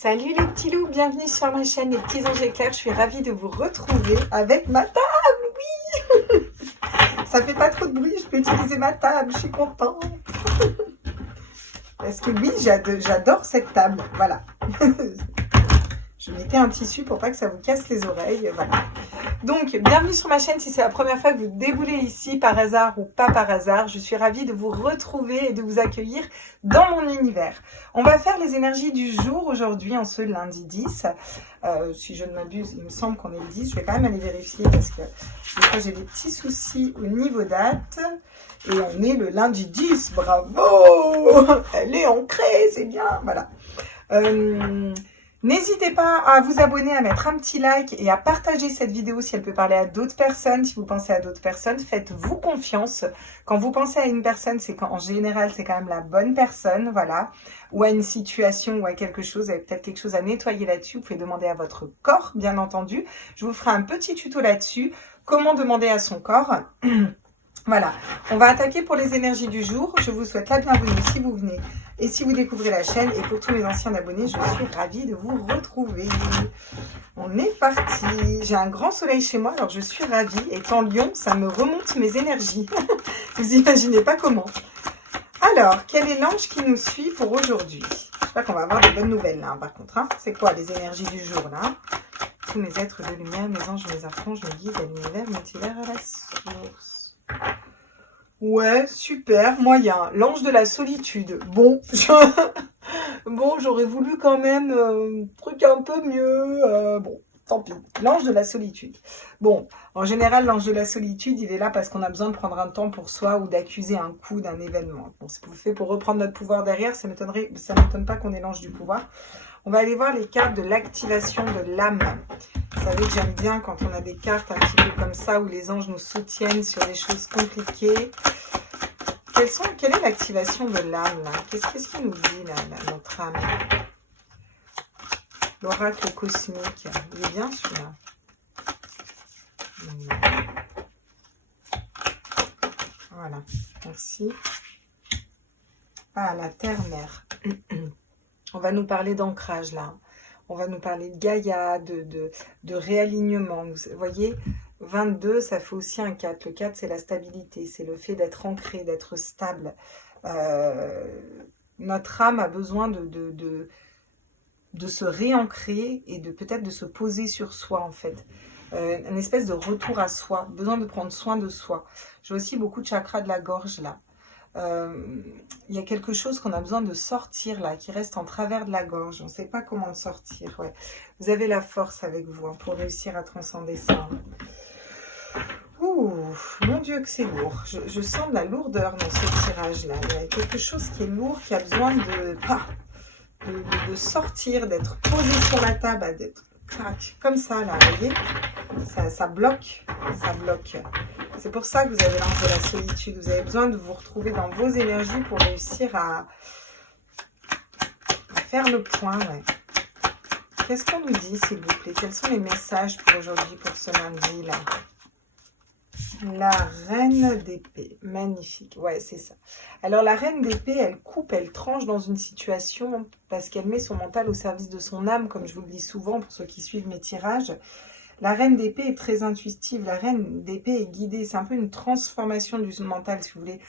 Salut les petits loups, bienvenue sur ma chaîne Les Petits Anges Éclairs. Je suis ravie de vous retrouver avec ma table, oui. Ça fait pas trop de bruit, je peux utiliser ma table, je suis contente. Parce que oui, j'adore cette table, voilà. Je mettais un tissu pour pas que ça vous casse les oreilles, voilà. Donc, bienvenue sur ma chaîne si c'est la première fois que vous déboulez ici par hasard ou pas par hasard. Je suis ravie de vous retrouver et de vous accueillir dans mon univers. On va faire les énergies du jour aujourd'hui, en ce lundi 10. Si je ne m'abuse, il me semble qu'on est le 10. Je vais quand même aller vérifier parce que des fois j'ai des petits soucis au niveau date. Et on est le lundi 10, bravo. Elle est ancrée, c'est bien, voilà. N'hésitez pas à vous abonner, à mettre un petit like et à partager cette vidéo si elle peut parler à d'autres personnes. Si vous pensez à d'autres personnes, faites-vous confiance. Quand vous pensez à une personne, c'est qu'en général, c'est quand même la bonne personne, voilà. Ou à une situation ou à quelque chose, vous avez peut-être quelque chose à nettoyer là-dessus. Vous pouvez demander à votre corps, bien entendu. Je vous ferai un petit tuto là-dessus. Comment demander à son corps. Voilà, on va attaquer pour les énergies du jour. Je vous souhaite la bienvenue si vous venez et si vous découvrez la chaîne. Et pour tous mes anciens abonnés, je suis ravie de vous retrouver. On est parti. J'ai un grand soleil chez moi, alors je suis ravie. Étant Lion, ça me remonte mes énergies. Vous imaginez pas comment. Alors, quel est l'ange qui nous suit pour aujourd'hui? J'espère qu'on va avoir des bonnes nouvelles là, par contre. Hein. C'est quoi les énergies du jour là? Tous mes êtres de lumière, mes anges, mes archanges, mes guides à l'univers, multivers à la source. Ouais, super, moyen. L'ange de la solitude. Bon, j'aurais voulu quand même un truc un peu mieux. Bon, tant pis. L'ange de la solitude. Bon, en général, l'ange de la solitude, il est là parce qu'on a besoin de prendre un temps pour soi ou d'accuser un coup d'un événement. Bon, c'est fait pour reprendre notre pouvoir derrière. Ça m'étonne pas qu'on ait l'ange du pouvoir. On va aller voir les cartes de l'activation de l'âme. Vous savez que j'aime bien quand on a des cartes un petit peu comme ça où les anges nous soutiennent sur des choses compliquées. Quelle est l'activation de l'âme là? Qu'est-ce qu'il nous dit là, notre âme? L'oracle cosmique. Il est bien celui-là. Voilà, merci. Ah, la terre-mère. On va nous parler d'ancrage là. On va nous parler de Gaïa, de réalignement. Vous voyez, 22, ça fait aussi un 4. Le 4, c'est la stabilité. C'est le fait d'être ancré, d'être stable. Notre âme a besoin de se réancrer et peut-être de se poser sur soi, en fait. Une espèce de retour à soi. Besoin de prendre soin de soi. J'ai aussi beaucoup de chakras de la gorge, là. Il y a quelque chose qu'on a besoin de sortir là, qui reste en travers de la gorge. On ne sait pas comment le sortir. Ouais. Vous avez la force avec vous hein, pour réussir à transcender ça. Ouh, mon Dieu que c'est lourd. Je sens de la lourdeur dans ce tirage là. Il y a quelque chose qui est lourd, qui a besoin de sortir, d'être posé sur la table, d'être comme ça là, vous voyez, ça bloque, ça bloque. C'est pour ça que vous avez l'ange de la solitude. Vous avez besoin de vous retrouver dans vos énergies pour réussir à faire le point. Ouais. Qu'est-ce qu'on nous dit, s'il vous plaît? Quels sont les messages pour aujourd'hui, pour ce lundi là? La reine d'épée, magnifique, ouais c'est ça. Alors la reine d'épée, elle coupe, elle tranche dans une situation parce qu'elle met son mental au service de son âme, comme je vous le dis souvent pour ceux qui suivent mes tirages. La reine d'épée est très intuitive, la reine d'épée est guidée, c'est un peu une transformation du mental si vous voulez.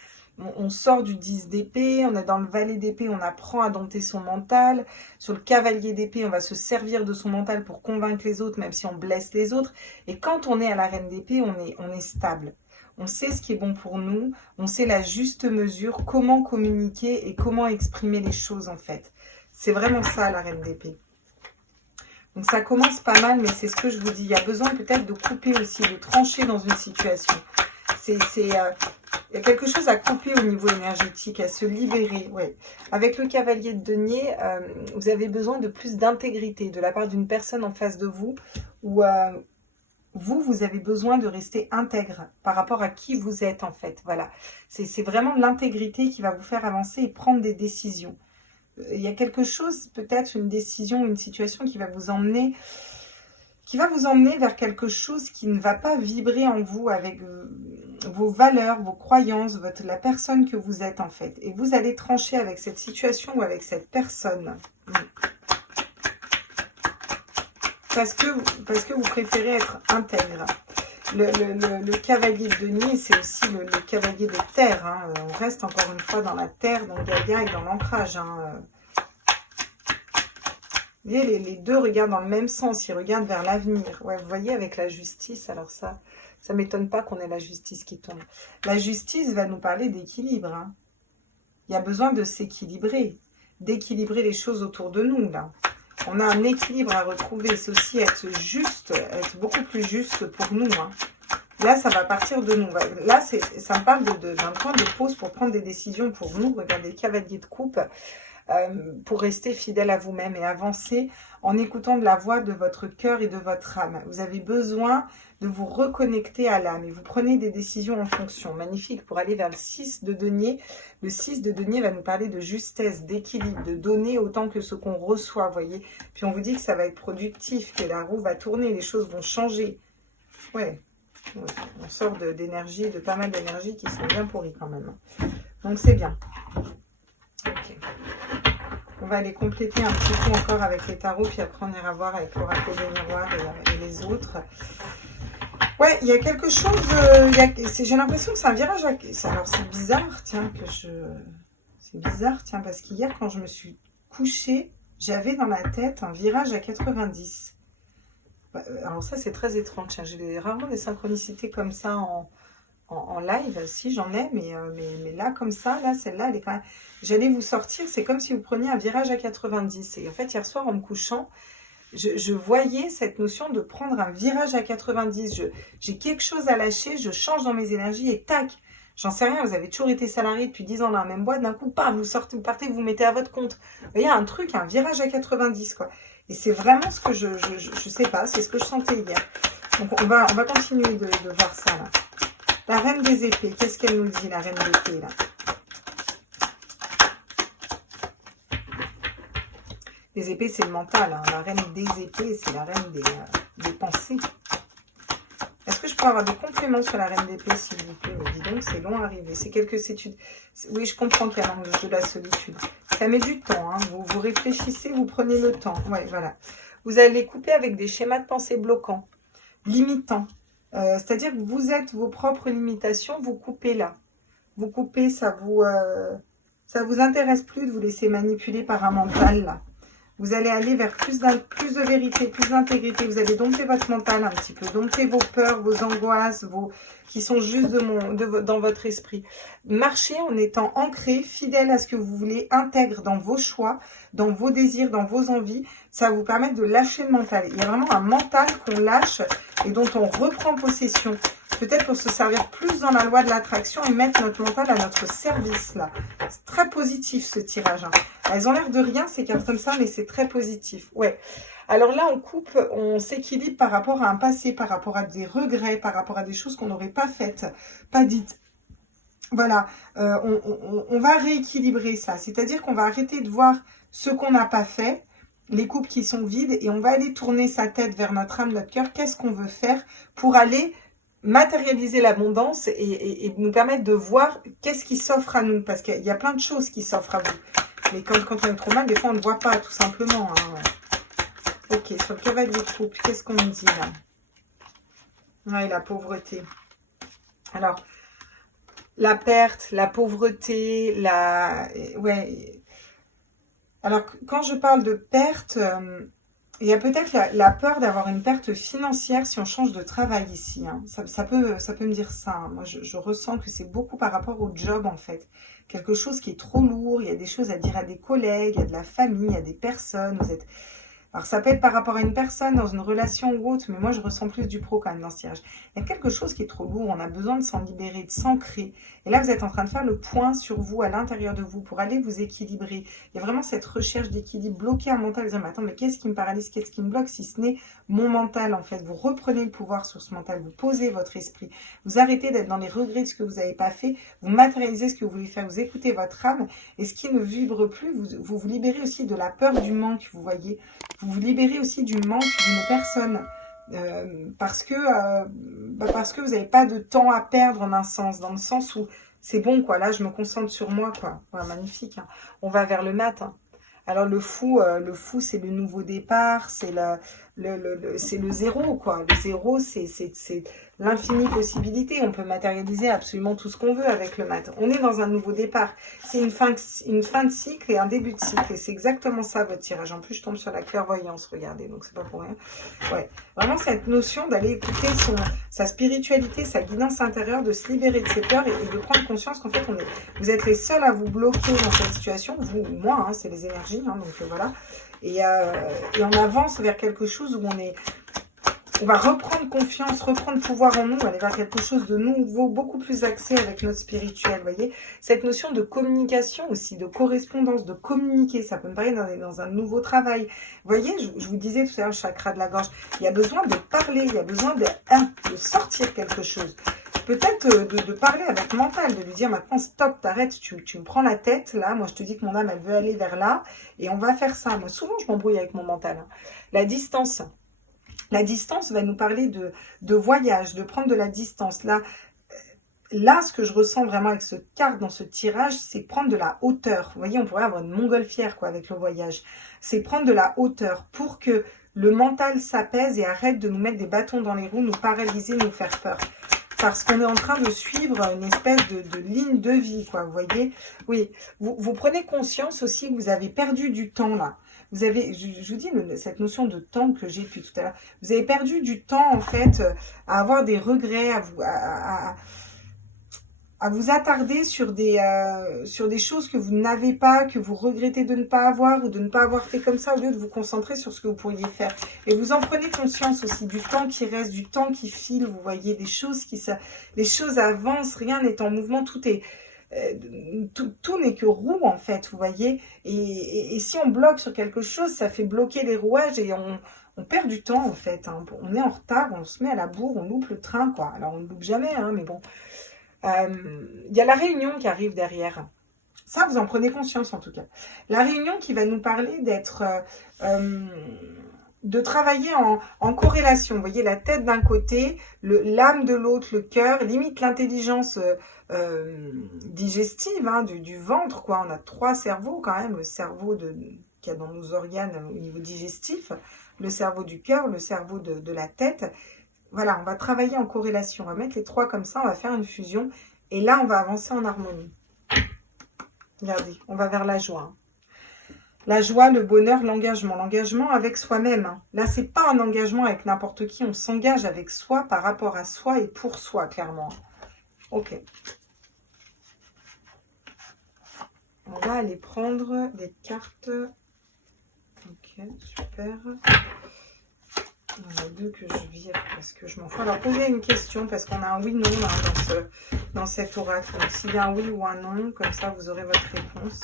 On sort du 10 d'épée, on est dans le valet d'épée, on apprend à dompter son mental. Sur le cavalier d'épée, on va se servir de son mental pour convaincre les autres, même si on blesse les autres. Et quand on est à la reine d'épée, on est stable. On sait ce qui est bon pour nous, on sait la juste mesure, comment communiquer et comment exprimer les choses en fait. C'est vraiment ça la reine d'épée. Donc ça commence pas mal, mais c'est ce que je vous dis. Il y a besoin peut-être de couper aussi, de trancher dans une situation. Il y a quelque chose à couper au niveau énergétique, à se libérer. Ouais. Avec le cavalier de denier, vous avez besoin de plus d'intégrité de la part d'une personne en face de vous, où vous avez besoin de rester intègre par rapport à qui vous êtes en fait. Voilà. C'est vraiment l'intégrité qui va vous faire avancer et prendre des décisions. Il y a quelque chose, peut-être une décision, une situation qui va vous emmener vers quelque chose qui ne va pas vibrer en vous avec vos valeurs, vos croyances, la personne que vous êtes en fait. Et vous allez trancher avec cette situation ou avec cette personne. parce que vous préférez être intègre. Le cavalier de denier, c'est aussi le cavalier de terre. Hein. On reste encore une fois dans la terre, dans Gaïa et dans l'ancrage. Hein. Vous voyez, les deux regardent dans le même sens, ils regardent vers l'avenir. Ouais, vous voyez, avec la justice, alors ça m'étonne pas qu'on ait la justice qui tombe. La justice va nous parler d'équilibre. Hein. Il y a besoin de s'équilibrer, d'équilibrer les choses autour de nous, là. On a un équilibre à retrouver, c'est aussi être juste, être beaucoup plus juste pour nous. Hein. Là, ça va partir de nous. Là, ça me parle d'un point de pause pour prendre des décisions pour nous. Regardez, cavalier de coupe, pour rester fidèle à vous-même et avancer en écoutant de la voix de votre cœur et de votre âme. Vous avez besoin de vous reconnecter à l'âme et vous prenez des décisions en fonction. Magnifique pour aller vers le 6 de denier. Le 6 de denier va nous parler de justesse, d'équilibre, de donner autant que ce qu'on reçoit, vous voyez. Puis on vous dit que ça va être productif, que la roue va tourner, les choses vont changer. Ouais, on sort d'énergie, de pas mal d'énergie qui sont bien pourries quand même. Donc c'est bien. Ok. On va aller compléter un petit peu encore avec les tarots, puis après on ira voir avec l'oracle des miroirs et les autres. Ouais, il y a quelque chose, j'ai l'impression que c'est un virage, alors c'est bizarre, tiens, c'est bizarre, tiens, parce qu'hier quand je me suis couchée, j'avais dans la tête un virage à 90. Alors ça c'est très étrange, tiens, j'ai rarement des synchronicités comme ça en live, si j'en ai, mais là comme ça, là celle-là, elle est quand même... J'allais vous sortir, c'est comme si vous preniez un virage à 90. Et en fait, hier soir en me couchant, je voyais cette notion de prendre un virage à 90. J'ai quelque chose à lâcher, je change dans mes énergies et tac, j'en sais rien, vous avez toujours été salarié depuis 10 ans dans la même boîte, d'un coup, paf, vous sortez, vous partez, vous vous mettez à votre compte. Vous voyez, un truc, un virage à 90, quoi. Et c'est vraiment ce que je sais pas, c'est ce que je sentais hier. Donc on va continuer de voir ça, là. La reine des épées, qu'est-ce qu'elle nous dit, la reine d'épée, là? Les épées, c'est le mental. Hein. La reine des épées, c'est la reine des pensées. Est-ce que je peux avoir des compléments sur la reine d'épée, s'il vous plaît? Mais dis donc, c'est long à arriver. C'est quelques études. Oui, je comprends qu'il y a l'ange de la solitude. Ça met du temps. Hein. Vous réfléchissez, vous prenez le temps. Ouais, voilà. Vous allez couper avec des schémas de pensée bloquants, limitants. C'est-à-dire que vous êtes vos propres limitations, vous coupez là. Vous coupez, ça vous intéresse plus de vous laisser manipuler par un mental là. Vous allez aller vers plus de vérité, plus d'intégrité. Vous allez dompter votre mental un petit peu, dompter vos peurs, vos angoisses, qui sont juste dans votre esprit. Marchez en étant ancré, fidèle à ce que vous voulez, intègre dans vos choix, dans vos désirs, dans vos envies. Ça va vous permettre de lâcher le mental. Il y a vraiment un mental qu'on lâche et dont on reprend possession. Peut-être pour se servir plus dans la loi de l'attraction et mettre notre mental à notre service, là. C'est très positif, ce tirage. Hein. Elles ont l'air de rien, ces cartes comme ça, mais c'est très positif. Ouais. Alors là, on coupe, on s'équilibre par rapport à un passé, par rapport à des regrets, par rapport à des choses qu'on n'aurait pas faites, pas dites. Voilà. On va rééquilibrer ça. C'est-à-dire qu'on va arrêter de voir ce qu'on n'a pas fait, les coupes qui sont vides, et on va aller tourner sa tête vers notre âme, notre cœur. Qu'est-ce qu'on veut faire pour aller matérialiser l'abondance et nous permettre de voir qu'est-ce qui s'offre à nous, parce qu'il y a plein de choses qui s'offrent à vous, mais quand on est trop mal, des fois on ne voit pas tout simplement, hein. Ok, sur le cavalier de coupe, qu'est-ce qu'on me dit là? Ouais, la pauvreté. Alors, la perte, la pauvreté, ouais. Alors, quand je parle de perte, il y a peut-être la peur d'avoir une perte financière si on change de travail ici. Hein. Ça peut me dire ça. Hein. Moi, je ressens que c'est beaucoup par rapport au job, en fait. Quelque chose qui est trop lourd. Il y a des choses à dire à des collègues, il y a de la famille, il y a des personnes. Vous êtes... Alors, ça peut être par rapport à une personne, dans une relation ou autre, mais moi, je ressens plus du pro quand même dans ce tirage. Il y a quelque chose qui est trop lourd, on a besoin de s'en libérer, de s'ancrer. Et là, vous êtes en train de faire le point sur vous, à l'intérieur de vous, pour aller vous équilibrer. Il y a vraiment cette recherche d'équilibre, bloquer un mental, dire, mais attends, mais qu'est-ce qui me paralyse, qu'est-ce qui me bloque, si ce n'est mon mental, en fait. Vous reprenez le pouvoir sur ce mental, vous posez votre esprit, vous arrêtez d'être dans les regrets de ce que vous n'avez pas fait, vous matérialisez ce que vous voulez faire, vous écoutez votre âme, et ce qui ne vibre plus, vous libérez aussi de la peur du manque, vous voyez. Vous vous libérez aussi du manque d'une personne parce que vous n'avez pas de temps à perdre en un sens, dans le sens où c'est bon, quoi. Là, je me concentre sur moi, quoi. Ouais, magnifique. Hein. On va vers le mat. Hein. Alors, le fou, c'est le nouveau départ, c'est c'est le zéro, quoi. Le zéro, c'est l'infinie possibilité. On peut matérialiser absolument tout ce qu'on veut avec le mat. On est dans un nouveau départ. C'est une fin de cycle et un début de cycle. Et c'est exactement ça, votre tirage. En plus, je tombe sur la clairvoyance, regardez. Donc, c'est pas pour rien. Ouais. Vraiment, cette notion d'aller écouter sa spiritualité, sa guidance intérieure, de se libérer de ses peurs et de prendre conscience qu'en fait, vous êtes les seuls à vous bloquer dans cette situation. Vous ou moi, hein, c'est les énergies. Hein, donc, voilà. Et on avance vers quelque chose où on va reprendre confiance, reprendre pouvoir en nous, aller vers quelque chose de nouveau, beaucoup plus axé avec notre spirituel, vous voyez. Cette notion de communication aussi, de correspondance, de communiquer, ça peut me paraître dans un nouveau travail. Vous voyez, je vous disais tout à l'heure, le chakra de la gorge, il y a besoin de parler, il y a besoin de sortir quelque chose. Peut-être de parler avec le mental, de lui dire maintenant stop, t'arrêtes, tu me prends la tête, là, moi je te dis que mon âme elle veut aller vers là, et on va faire ça. Moi souvent je m'embrouille avec mon mental. Hein. La distance va nous parler de voyage, de prendre de la distance. Là, ce que je ressens vraiment avec ce carte dans ce tirage, c'est prendre de la hauteur. Vous voyez, on pourrait avoir une montgolfière quoi, avec le voyage. C'est prendre de la hauteur pour que le mental s'apaise et arrête de nous mettre des bâtons dans les roues, nous paralyser, nous faire peur. Parce qu'on est en train de suivre une espèce de ligne de vie, quoi, vous voyez. Oui, vous prenez conscience aussi que vous avez perdu du temps, là. Vous avez, je vous dis, cette notion de temps que j'ai depuis tout à l'heure, vous avez perdu du temps, en fait, à avoir des regrets, à vous attarder sur des choses que vous n'avez pas, que vous regrettez de ne pas avoir ou de ne pas avoir fait comme ça, au lieu de vous concentrer sur ce que vous pourriez faire. Et vous en prenez conscience aussi du temps qui reste, du temps qui file, vous voyez, les choses avancent, rien n'est en mouvement, tout n'est que roue en fait, vous voyez. Et si on bloque sur quelque chose, ça fait bloquer les rouages et on perd du temps en fait. Hein. On est en retard, on se met à la bourre, on loupe le train, quoi. Alors on ne loupe jamais, hein, mais bon. Il y a la réunion qui arrive derrière. Ça, vous en prenez conscience en tout cas. La réunion qui va nous parler de travailler en corrélation. Vous voyez, la tête d'un côté, l'âme de l'autre, le cœur, limite l'intelligence digestive hein, du ventre. Quoi. On a 3 cerveaux quand même. Le cerveau qu'il y a dans nos organes au niveau digestif, le cerveau du cœur, le cerveau de la tête. Voilà, on va travailler en corrélation. On va mettre les 3 comme ça, on va faire une fusion. Et là, on va avancer en harmonie. Regardez, on va vers la joie. La joie, le bonheur, l'engagement. L'engagement avec soi-même. Hein. Là, c'est pas un engagement avec n'importe qui. On s'engage avec soi par rapport à soi et pour soi, clairement. Ok. On va aller prendre des cartes. Ok, super. Il y en a 2 que je vire parce que je m'en fous. Alors, posez une question parce qu'on a un oui-non dans cet oracle. Donc, s'il y a un oui ou un non, comme ça, vous aurez votre réponse.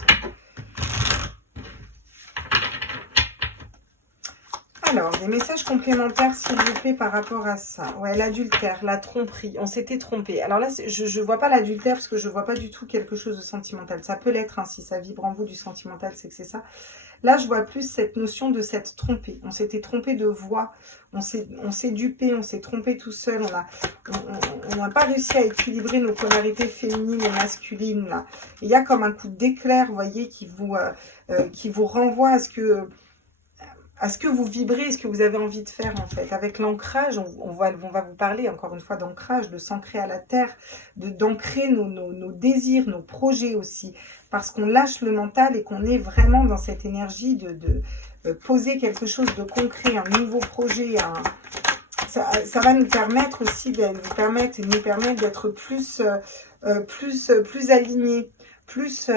Alors, des messages complémentaires, s'il vous plaît, par rapport à ça. Ouais, l'adultère, la tromperie. On s'était trompé. Alors là, je ne vois pas l'adultère parce que je ne vois pas du tout quelque chose de sentimental. Ça peut l'être, hein, si ça vibre en vous du sentimental, c'est que c'est ça. Là, je vois plus cette notion de s'être trompé. On s'était trompé de voix. On s'est dupé, on s'est trompé tout seul. On n'a pas réussi à équilibrer nos polarités féminines et masculines. Là. Il y a comme un coup d'éclair, vous voyez, qui vous renvoie à ce que vous vibrez, ce que vous avez envie de faire en fait. Avec l'ancrage, on va vous parler encore une fois d'ancrage, de s'ancrer à la terre, d'ancrer nos désirs, nos projets aussi. Parce qu'on lâche le mental et qu'on est vraiment dans cette énergie de poser quelque chose de concret, un nouveau projet. Ça va nous permettre aussi nous permettre d'être plus alignés, plus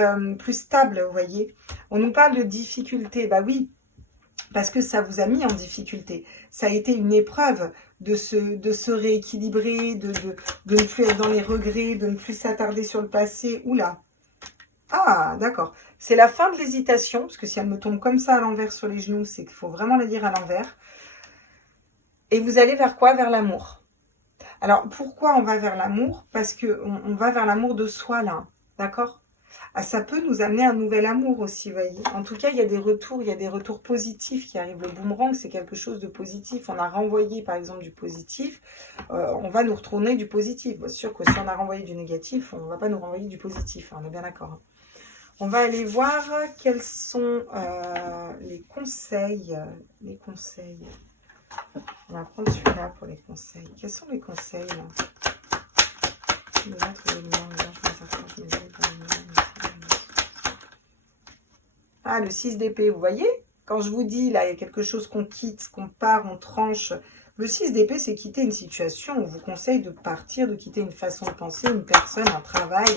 stable, vous voyez. On nous parle de difficultés, bah oui, parce que ça vous a mis en difficulté. Ça a été une épreuve de se rééquilibrer, de ne plus être dans les regrets, de ne plus s'attarder sur le passé. Oula. Ah, d'accord. C'est la fin de l'hésitation, parce que si elle me tombe comme ça à l'envers sur les genoux, c'est qu'il faut vraiment la lire à l'envers. Et vous allez vers quoi? Vers l'amour. Alors, pourquoi on va vers l'amour? Parce qu'on va vers l'amour de soi, là. D'accord? Ah, ça peut nous amener un nouvel amour aussi, vous voyez. En tout cas, il y a des retours positifs qui arrivent. Le boomerang, c'est quelque chose de positif. On a renvoyé, par exemple, du positif. On va nous retourner du positif. C'est sûr que si on a renvoyé du négatif, on ne va pas nous renvoyer du positif. Hein, on est bien d'accord. Hein. On va aller voir quels sont les conseils. On va prendre celui-là pour les conseils. Quels sont les conseils là? Ah, le 6 d'épée, vous voyez? Quand je vous dis, là, il y a quelque chose qu'on quitte, qu'on part, on tranche. Le 6 d'épée, c'est quitter une situation. On vous conseille de partir, de quitter une façon de penser, une personne, un travail,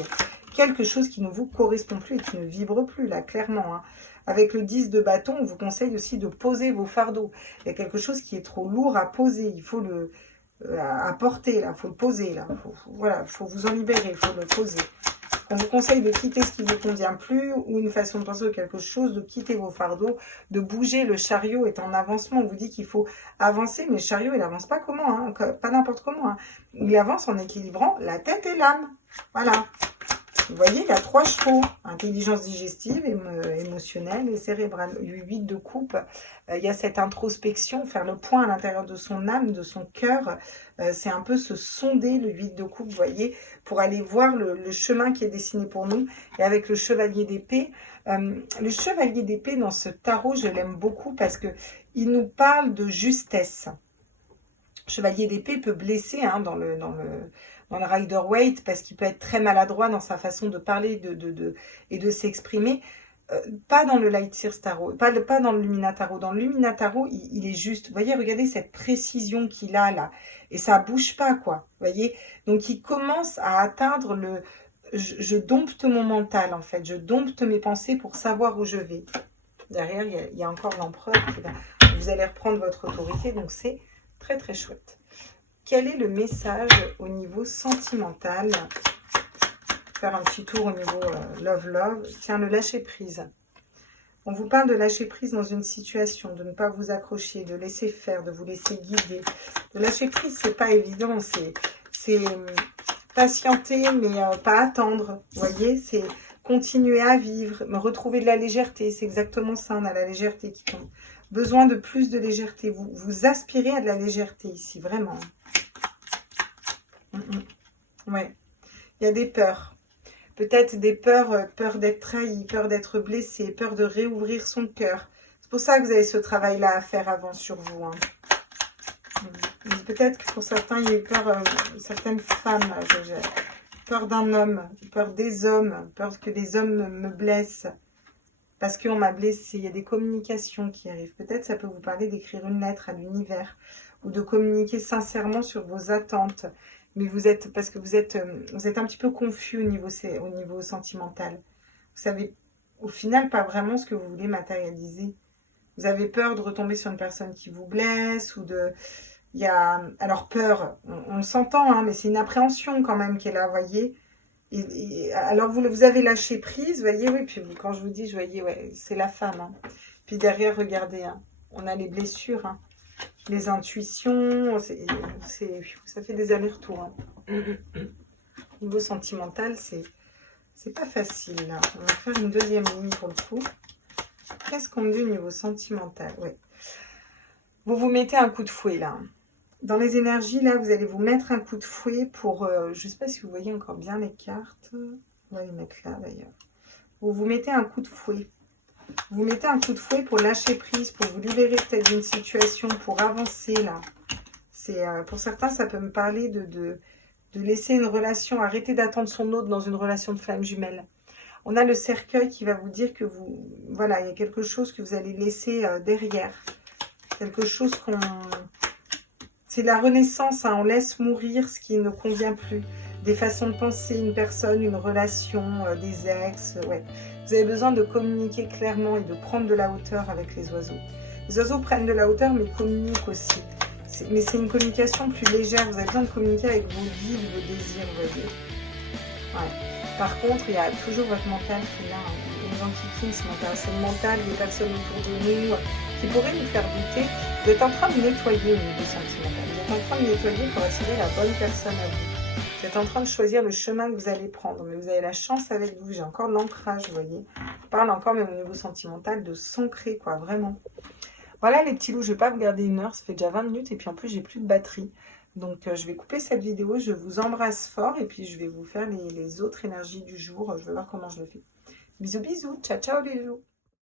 quelque chose qui ne vous correspond plus et qui ne vibre plus, là, clairement. Hein. Avec le 10 de bâton, on vous conseille aussi de poser vos fardeaux. Il y a quelque chose qui est trop lourd à poser. Il faut le à porter, là. Il faut le poser, là. Voilà, il faut vous en libérer, il faut le poser. On vous conseille de quitter ce qui ne vous convient plus ou une façon de penser ou quelque chose, de quitter vos fardeaux, de bouger. Le chariot est en avancement. On vous dit qu'il faut avancer, mais le chariot, il n'avance pas comment, hein, pas n'importe comment. Hein. Il avance en équilibrant la tête et l'âme. Voilà. Vous voyez, il y a 3 chevaux. Intelligence digestive, émotionnelle et cérébrale. 8 de coupe. Il y a cette introspection, faire le point à l'intérieur de son âme, de son cœur. C'est un peu se sonder, le 8 de coupe, vous voyez, pour aller voir le chemin qui est dessiné pour nous. Et avec le chevalier d'épée, le chevalier d'épée dans ce tarot, je l'aime beaucoup parce que il nous parle de justesse. Chevalier d'épée peut blesser hein, dans le Rider-Waite parce qu'il peut être très maladroit dans sa façon de parler et de s'exprimer. Pas dans le Light Seers Tarot, pas dans le Lumina Tarot. Dans le Lumina Tarot, il est juste. Vous voyez, regardez cette précision qu'il a là. Et ça bouge pas, quoi. Vous voyez? Donc, il commence à atteindre le... Je dompte mon mental, en fait. Je dompte mes pensées pour savoir où je vais. Derrière, il y a encore l'empereur qui va... Vous allez reprendre votre autorité, donc c'est très, très chouette. Quel est le message au niveau sentimental? Faire un petit tour au niveau love. Tiens, le lâcher prise. On vous parle de lâcher prise dans une situation, de ne pas vous accrocher, de laisser faire, de vous laisser guider. De lâcher prise, c'est pas évident, c'est patienter, mais pas attendre. Vous voyez, c'est continuer à vivre, me retrouver de la légèreté. C'est exactement ça, on a la légèreté qui tombe. Besoin de plus de légèreté. Vous aspirez à de la légèreté ici, vraiment. Ouais. Il y a des peurs. Peut-être des peurs, peur d'être trahi, peur d'être blessé, peur de réouvrir son cœur. C'est pour ça que vous avez ce travail-là à faire avant sur vous. Hein. Peut-être que pour certains, il y a eu peur, certaines femmes, là, peur d'un homme, peur des hommes, peur que les hommes me blessent. Parce qu'on m'a blessé, il y a des communications qui arrivent. Peut-être ça peut vous parler d'écrire une lettre à l'univers ou de communiquer sincèrement sur vos attentes. Mais vous êtes, parce que vous êtes un petit peu confus au niveau sentimental. Vous savez, au final, pas vraiment ce que vous voulez matérialiser. Vous avez peur de retomber sur une personne qui vous blesse ou de... Il y a... Alors, peur, on s'entend, hein, mais c'est une appréhension quand même qui est là, vous voyez. Alors, vous avez lâché prise, vous voyez, oui, puis quand je vous dis, je voyais, ouais, c'est la femme. Hein. Puis derrière, regardez, hein, on a les blessures, hein. Les intuitions, ça fait des allers-retours. Hein. Niveau sentimental, c'est pas facile. Là. On va faire une deuxième ligne pour le coup. Qu'est-ce qu'on me dit au niveau sentimental? Ouais. Vous vous mettez un coup de fouet là. Dans les énergies, là, vous allez vous mettre un coup de fouet pour... je ne sais pas si vous voyez encore bien les cartes. On va les mettre là d'ailleurs. Vous vous mettez un coup de fouet. Vous mettez un coup de fouet pour lâcher prise, pour vous libérer peut-être d'une situation, pour avancer là. Pour certains, ça peut me parler de laisser une relation, arrêter d'attendre son autre dans une relation de flamme jumelle. On a le cercueil qui va vous dire que voilà, il y a quelque chose que vous allez laisser derrière. Quelque chose qu'on... C'est la renaissance, hein, on laisse mourir ce qui ne convient plus. Des façons de penser, une personne, une relation, des ex, ouais. Vous avez besoin de communiquer clairement et de prendre de la hauteur avec les oiseaux. Les oiseaux prennent de la hauteur, mais communiquent aussi. Mais c'est une communication plus légère. Vous avez besoin de communiquer avec vos guides, vos désirs, vous voyez. Ouais. Par contre, il y a toujours votre mental qui est là. Les gens qui quittent ce mental. C'est le mental des personnes autour de nous qui pourraient nous faire douter. Vous êtes en train de nettoyer au niveau sentimental. Vous êtes en train de nettoyer pour attirer la bonne personne à vous. Vous êtes en train de choisir le chemin que vous allez prendre. Mais vous avez la chance avec vous. J'ai encore de l'ancrage, vous voyez. Je parle encore, même au niveau sentimental, de s'ancrer, quoi, vraiment. Voilà les petits loups, je ne vais pas vous garder 1 heure. Ça fait déjà 20 minutes et puis en plus, j'ai plus de batterie. Donc, je vais couper cette vidéo. Je vous embrasse fort et puis je vais vous faire les autres énergies du jour. Je vais voir comment je le fais. Bisous, bisous. Ciao, ciao les loups.